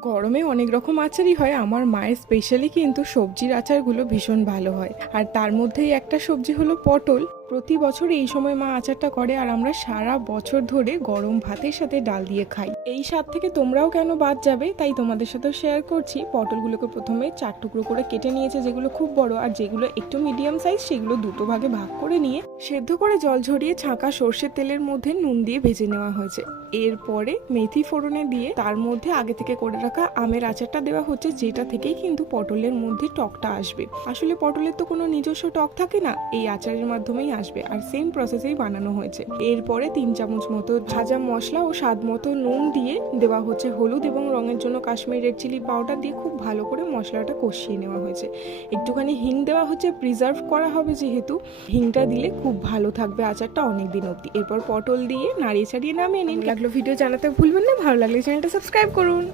গরমে অনেক রকম আচারই হয়, আমার মায়ের স্পেশালি কিন্তু সবজির আচারগুলো ভীষণ ভালো হয়। আর তার মধ্যেই একটা সবজি হলো পটল। প্রতি বছর এই সময় মা আচারটা করে আর আমরা সারা বছর ধরে গরম ভাতের সাথে ডাল দিয়ে খাই। এই স্বাদ থেকে তোমরাও কেন বাদ যাবে? তাই তোমাদের সাথে শেয়ার করছি। পটলগুলোকে প্রথমে চার টুকরো করে কেটে নিয়েছে, যেগুলো খুব বড়, আর যেগুলো একটু মিডিয়াম সাইজ সেগুলো দুটো ভাগে ভাগ করে নিয়ে সেদ্ধ করে জল ঝরিয়ে ছাঁকা সর্ষের তেলের মধ্যে নুন দিয়ে ভেজে নেওয়া হয়েছে। এরপরে মেথি ফোড়নে দিয়ে তার মধ্যে আগে থেকে করে রাখা আমের আচারটা দেওয়া হচ্ছে, যেটা থেকেই কিন্তু পটলের মধ্যে টকটা আসবে। আসলে পটলের তো কোনো নিজস্ব টক থাকে না। এই আচারের মাধ্যমেই আসবে আর সেম প্রসেসেই বানানো হয়েছে। এরপরে তিন চামচ মতো ভাজা মশলা ও স্বাদ মতো নুন দিয়ে দেওয়া হচ্ছে হলুদ এবং রঙের জন্য কাশ্মীর রেড চিলি পাউডার দিয়ে খুব ভালো করে মশলাটা কষিয়ে নেওয়া হয়েছে। একটুখানি হিং দেওয়া হচ্ছে প্রিজার্ভ করা হবে যেহেতু। হিংটা দিলে খুব ভালো থাকবে আচারটা অনেক দিন অবধি। এরপর পটল দিয়ে নাড়িয়ে ছাড়িয়ে নামিয়ে নিন। লাগল ভিডিও জানাতে ভুলবেন না, ভালো লাগলে চ্যানেলটা সাবস্ক্রাইব করুন।